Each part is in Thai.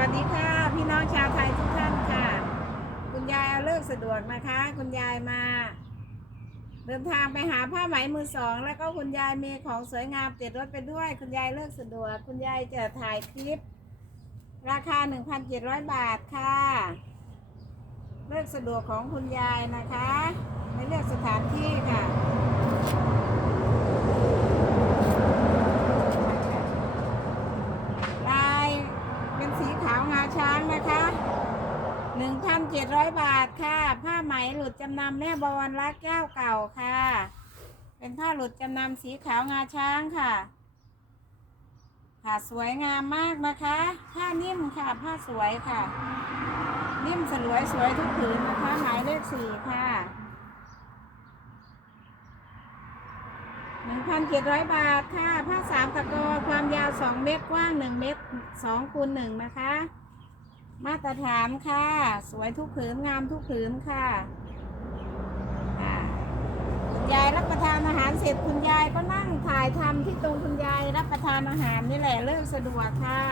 วัสดีค่ะ พี่น้องชาวไทยทุกท่านค่ะ คุณยายเอาเลิกสะดวกนะคะ คุณยายมา เดินทางไปหาผ้าไหมมือสอง แล้วก็คุณยายมีของสวยงามติดรถไปด้วย คุณยายเลิกสะดวก คุณยายจะถ่ายคลิป ราคา 1,700 บาทค่ะ เลือกสะดวกของคุณยายนะคะไม่เลือกสถานที่ค่ะ ลายเป็นสี ขาวงาช้างนะคะ1,700บาทค่ะ ผ้าไหมหลุดจำนำแม่บวรรักแก้วเก่าค่ะ เป็นผ้าหลุดจำนำสีขาวงาช้างค่ะค่ะสวยงามมากนะคะ ผ้านิ่มค่ะ ผ้าสวยค่ะ นิ่มสลวยสวยทุกผืนนะคะหมายเลขสี่ค่ะ1,700บาทค่ะ ผ้าสามตะกอความยาว2เมตรกว้าง1เมตร2คูณ1นะคะ มาตรฐานค่ะ สวยทุกผืนงามทุกผืนค่ะคุณยายรับประทานอาหารเสร็จคุณยายก็นั่งถ่ายทำที่ตรงคุณยายรับประทานอาหารนี่แหละเลิกสะดวกค่ะ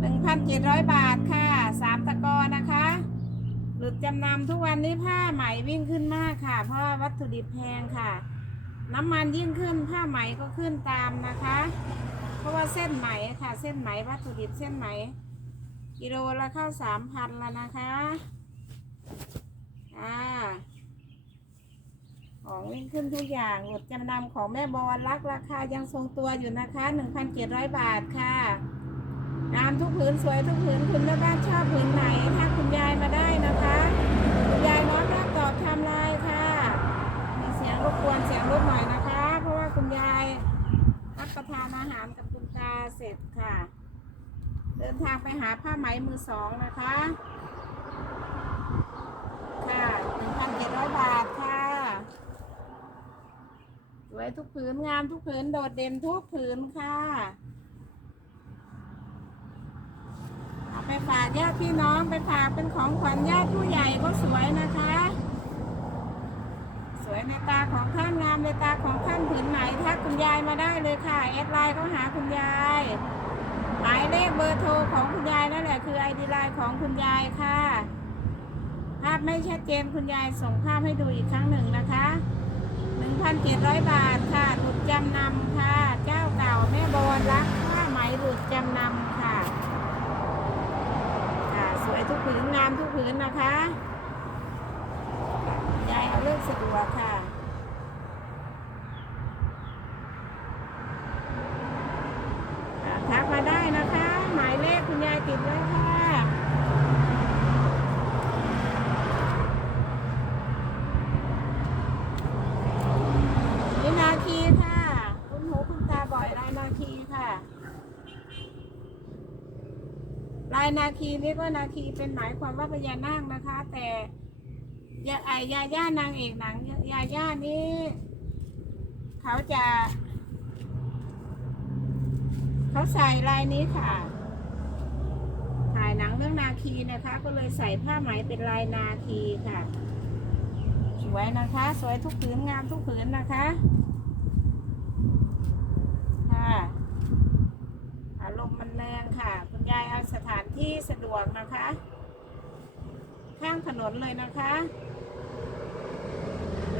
1,700บาทค่ะสามตะกอนะคะ หลุดจำนำทุกวันนี้ผ้าไหมวิ่งขึ้นมากค่ะ เพราะวัตถุดิบแพงค่ะ น้ำมันยิ่งขึ้นผ้าไหมก็ขึ้นตามนะคะ เพราะว่าเส้นไหมค่ะเส้นไหมวัตถุดิบเส้นไหมกิโลละเข้าสามพันแล้วนะคะอ่าของวิ่งขึ้นทุกอย่างหลุดจำนำของแม่บอลรักราคายังทรงตัวอยู่นะคะ1,700บาทค่ะงามทุกผืนสวยทุกผืนคุณแม่บ้านชอบผืนไหนถ้าคุณยายมาได้นะคะ คุณยายน้อมรับตอบทำลายค่ะ มีเสียงรบกวน เสียงรถหน่อยนะคะ เพราะว่าคุณยายรับประทานอาหารกับคุณตาเสร็จค่ะ เดินทางไปหาผ้าไหมมือสองนะคะ ค่ะ1,700บาทค่ะสวยทุกผืนงามทุกผืนโดดเด่นทุกผืนค่ะไปฝากญาติพี่น้องไปฝากเป็นของขวัญญาติผู้ใหญ่ก็สวยนะคะ วยในตาของท่านงามในตาของท่านผืนไหนทักคุณยายมาได้เลยค่ะแอดไลน์ก็หาคุณยายหมายเลขเบอร์โทรของคุณยายนั่นแหละคือไอดีไลน์ของคุณยายค่ะ ภาพไม่ชัดเจนคุณยายส่งภาพให้ดูอีกครั้งหนึ่งนะคะ1,700 บาทค่ะหลุดจำนำค่ะ เจ้าเก่าแม่บอลรักผ้าไหมหลุดจำนำค่ะ ค่ะ สวยทุกผืนงามทุกผืนนะคะ เอาเลือกสะดวกค่ะทักมาได้นะคะ หมายเลขคุณยายติดไว้ค่ะ นี่นาคีค่ะ คุณหูคุณตาบ่อยลายนาคีค่ะ ลายนาคีนี่ก็นาคีเป็นหมายความว่าพญานาคนะคะ แต่ ยาไอยาย่านางเอกหนังยาย่านี่เขาจะ เขาใส่ลายนี้ค่ะ ถ่ายหนังเรื่องนาคีนะคะ ก็เลยใส่ผ้าไหมเป็นลายนาคีค่ะ สวยนะคะ สวยทุกผืนงามทุกผืนนะคะค่ะอารมณ์มันแรงค่ะ คุณยายเอาสถานที่สะดวกนะคะ ข้างถนนเลยนะคะ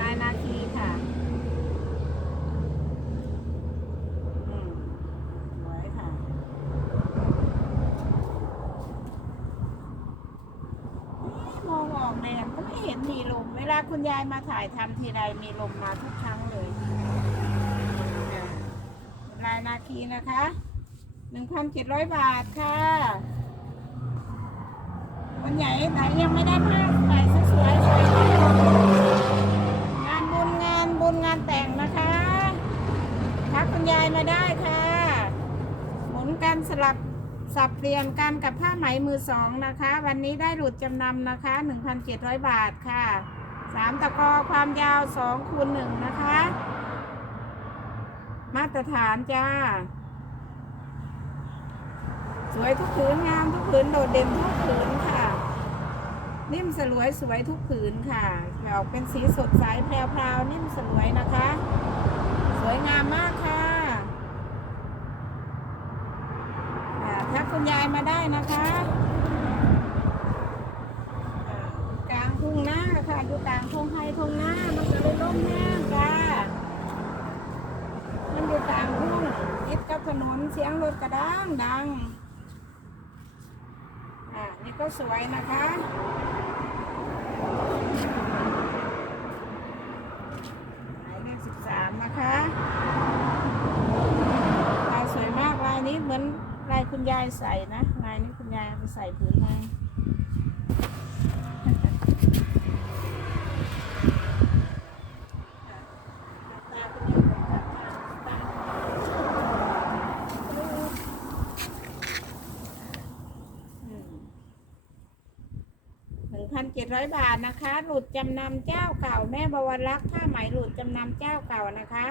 ลายนาทีค่ะอืมสวยค่ะ มองออกแดดก็ไม่เห็นมีลม เวลาคุณยายมาถ่ายทำทีไรมีลมมาทุกครั้งเลยอ่าลายนาคีนะคะหนึ่งพันเจ็ดร้อยบาทค่ะ วันใหญ่ไหนยังไม่ได้ผ้าใส่สวยๆใส่งานบุญงานบุญงานแต่งนะคะทักคุณยายมาได้ค่ะ หมุนกันสลับสับเปลี่ยนกันกับผ้าไหมมือสองนะคะ วันนี้ได้หลุดจำนำนะคะ 1,700 บาทค่ะสามตะกอความยาว2คูณ1นะคะ มาตรฐานจ้า สวยทุกผืนงามทุกผืนโดดเด่นทุกผืนค่ะ นิ่มสลวยสวยทุกผืนค่ะออกเป็นสีสดใสแพรวๆนิ่มสลวยนะคะ สวยงามมากค่ะถ้าคุณยายมาได้นะคะกลางทุ่งหน้าค่ะอยู่กลางทุ่งไฮทุ่งหน้ามันจะเลยร่มแห้งค่ะมันอยู่กลางทุ่งยิดกับถนนเสียงรถกระดังดังอ่านี่ก็สวยนะคะ ลายคุณยายใส่นะลายนี้คุณยายเอาไปใส่ผืนมาหนึ่งพันเจ็ดร้อยบาทนะคะ หลุดจำนำเจ้าเก่าแม่บวรรักษ์ผ้าไหมหลุดจำนำเจ้าเก่านะคะ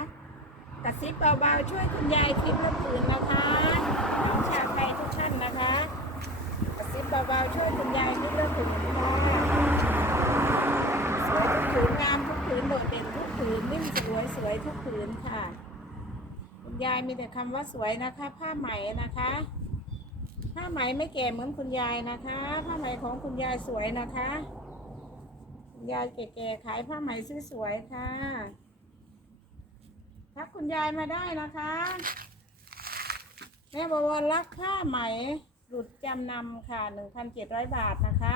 กระซิบเบาๆช่วยคุณยายทิพย์ละผืนนะคะน้องชาวไทยทุกท่านนะคะ กระซิบเบาๆช่วยคุณยายทิพย์ละผืนค่ะสวยทุกผืนงามทุกผืนโดดเด่นทุกผืนนิ่มสวยสวยทุกผืนค่ะ คุณยายมีแต่คำว่าสวยนะคะ ผ้าไหมนะคะผ้าไหมไม่แก่เหมือนคุณยายนะคะ ผ้าไหมของคุณยายสวยนะคะ คุณยายแก่ๆขายผ้าไหมสวยๆค่ะ ทักคุณยายมาได้นะคะแม่บวรรักผ้าไหม หลุดจำนำค่ะหนึ่งพันเจ็ดร้อยบาทนะคะ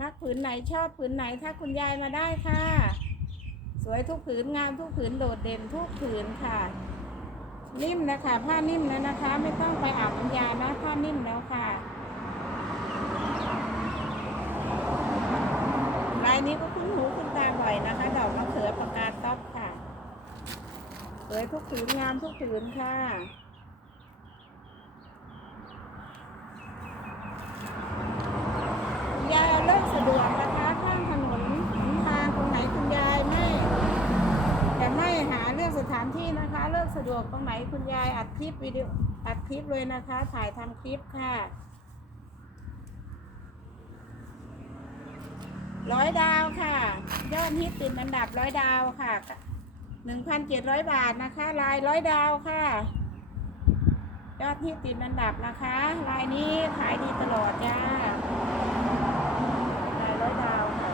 นักผืนไหนชอบผืนไหนถ้าคุณยายมาได้ค่ะ สวยทุกผืนงามทุกผืนโดดเด่นทุกผืนค่ะ นิ่มนะคะ ผ้านิ่มแล้วนะคะ ไม่ต้องไปอาบน้ำยานะผ้านิ่มแล้วค่ะลายนี้ก็คุ้นหูคุ้นตาบ่อยนะคะ ดอกมะเขือประกาศต๊อปค่ะ สวยทุกผืนงามทุกผืนค่ะยายเอาเลิกสะดวกนะคะข้างถนนหนทางตรงไหนคุณยายไม่แต่ไม่หาเรื่องสถานที่นะคะเลิกสะดวกตรงไหนคุณยายอัดคลิปวิดีโออัดคลิปเลยนะคะ ถ่ายทำคลิปค่ะร้อยดาวค่ะ ยอดฮิตติดอันดับร้อยดาวค่ะ หนึ่งพันเจ็ดร้อยบาทนะคะ ลายร้อยดาวค่ะ ยอดฮิตติดอันดับนะคะ ลายนี้ขายดีตลอดจ้าลายร้อยดาวค่ะ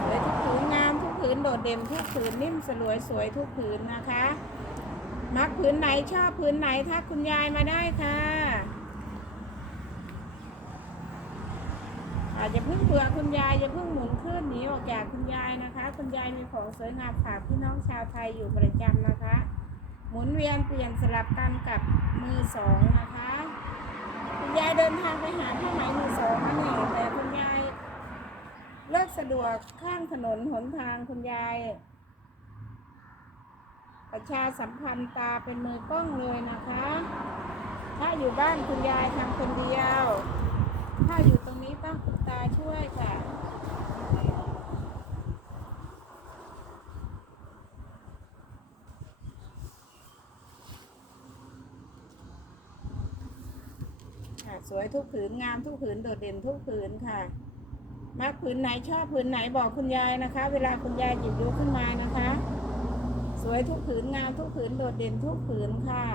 สวยทุกผืนงามทุกผืนโดดเด่นทุกผืนนิ่มสลวยสวยทุกผืนนะคะ มักผืนไหนชอบผืนไหนทักคุณยายมาได้ค่ะ อาจจะเพิ่งเบื่อคุณยายจะเพิ่งหมุนขึ้นหนีออกจากคุณยายนะคะ คุณยายมีของสวยงามฝากพี่น้องชาวไทยอยู่ประจำนะคะ หมุนเวียนเปลี่ยนสลับกันกับมือสองนะคะ คุณยายเดินทางไปหาผ้าไหมมือสองนั่นเองแต่คุณยายเลิกสะดวกข้างถนนหนทางคุณยายประชาสัมพันธ์ตาเป็นมือกล้องเลยนะคะ ถ้าอยู่บ้านคุณยายทำคนเดียว ถ้าอยู่ ช่วยค่ะค่ะ สวยทุกผืนงามทุกผืนโดดเด่นทุกผืนค่ะมักผืนไหนชอบผืนไหนบอกคุณยายนะคะ เวลาคุณยายหยิบยกขึ้นมานะคะ สวยทุกผืนงามทุกผืนโดดเด่นทุกผืนค่ะ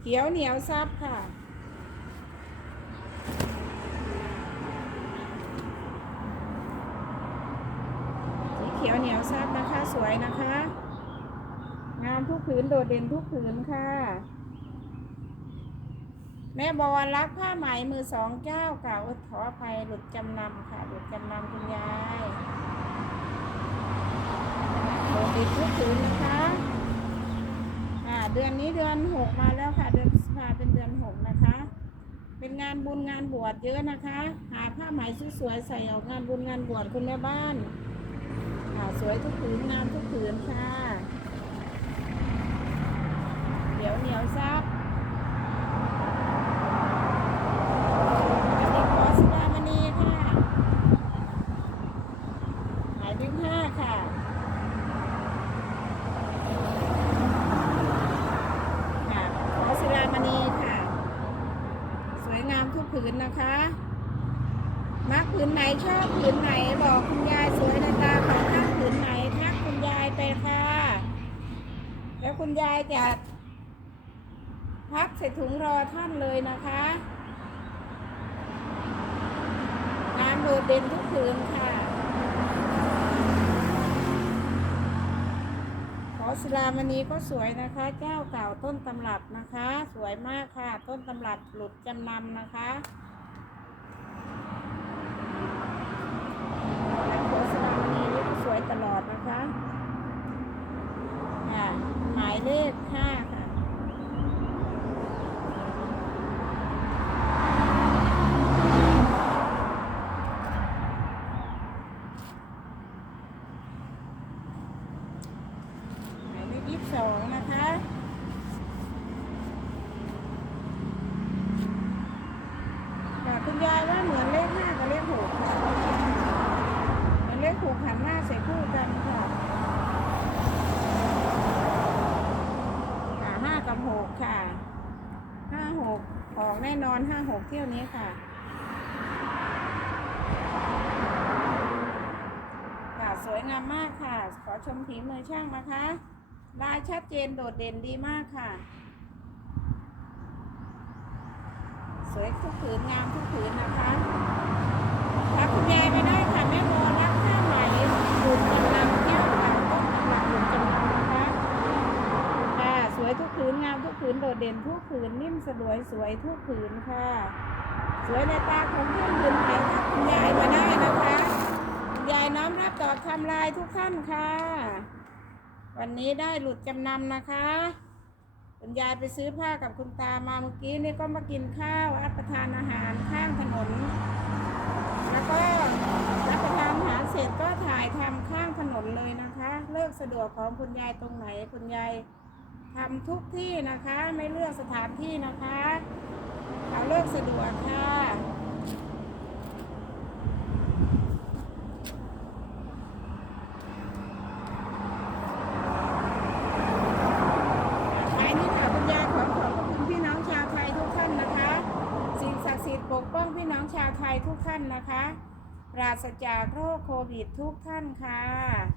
เขียวเหนียวซับค่ะ ขียวเหนียวซับนะคะ สวยนะคะ งามทุกผืนโดดเด่นทุกผืนค่ะ แม่บวรรักผ้าไหมมือสองเจ้าเก่าขออภัยหลุดจำนำค่ะ หลุดจำนำคุณยายโดดเด่นทุกผืนนะคะอ่าเดือนนี้เดือนหกมาแล้วค่ะ เดือนพฤษภาเป็นเดือนหกนะคะ เป็นงานบุญงานบวชเยอะนะคะ หาผ้าไหมสวยๆใส่ออกงานบุญงานบวชคุณแม่บ้าน อ่าสวยทุกผืนงามทุกผืนค่ะเดี๋ยวเหนียวซับอันนี้ขอศิลามณีค่ะหมายเลขห้าค่ะค่ะขอศิลามณีค่ะ สวยงามทุกผืนนะคะมักผืนไหนชอบผืนไหนบอกคุณยายสวยนะตาขอทักผืนไหน ไปค่ะ แล้วคุณยายจะพับใส่ถุงรอท่านเลยนะคะงานโดดเด่นทุกผืนค่ะ ขอศิลามณีก็สวยนะคะ เจ้าเก่าต้นตำรับนะคะ สวยมากค่ะ ต้นตำรับหลุดจำนำนะคะขอศิลามณีนี่ก็สวยตลอดนะคะค่ะหมาย เลขห้าค่ะ หมายเลขยี่สิบสองนะคะค่ะคุณยายว่าเหมือนเลขห้ากับเลขหกค่ะเหมือนเลขหกหันหน้าใส่คู่กันค่ะค่ะห้ากับหกค่ะห้าหก ออกแน่นอนห้าหกเที่ยวนี้ค่ะค่ะสวยงามมากค่ะ ขอชมฝีมือช่างนะคะลายชัดเจนโดดเด่นดีมากค่ะ สวยทุกผืนงามทุกผืนนะคะรับคุณยายไปได้ค่ะแม่โมรับผ้าไหมหลุดจำนำแก้วขวัญต้นตำรับหลุดจำนำนะคะค่ะสวยทุก ผืนงามทุกผืนโดดเด่นทุกผืนนิ่มสลวยสวยทุกผืนค่ะ สวยในตาของเพื่อนผืนไหนรับคุณยายมาได้นะคะยายน้อมรับตอบทำลายทุกท่านค่ะ วันนี้ได้หลุดจำนำนะคะคุณยายไปซื้อผ้ากับคุณตามาเมื่อกี้นี่ก็มากินข้าวรับประทานอาหารข้างถนน แล้วก็รับประทานอาหารเสร็จก็ถ่ายทำข้างถนนเลยนะคะ เลือกสะดวกของคุณยายตรงไหนคุณยาย ทำทุกที่นะคะ ไม่เลือกสถานที่นะคะ เอาเลือกสะดวกค่ะท้ายนี้ค่ะคุณยายขอขอบพระคุณพี่น้องชาวไทยทุกท่านนะคะสิ่งศักดิ์สิทธิ์ปกป้องพี่น้องชาวไทยทุกท่านนะคะ ปราศจากโรคโควิดทุกท่านค่ะ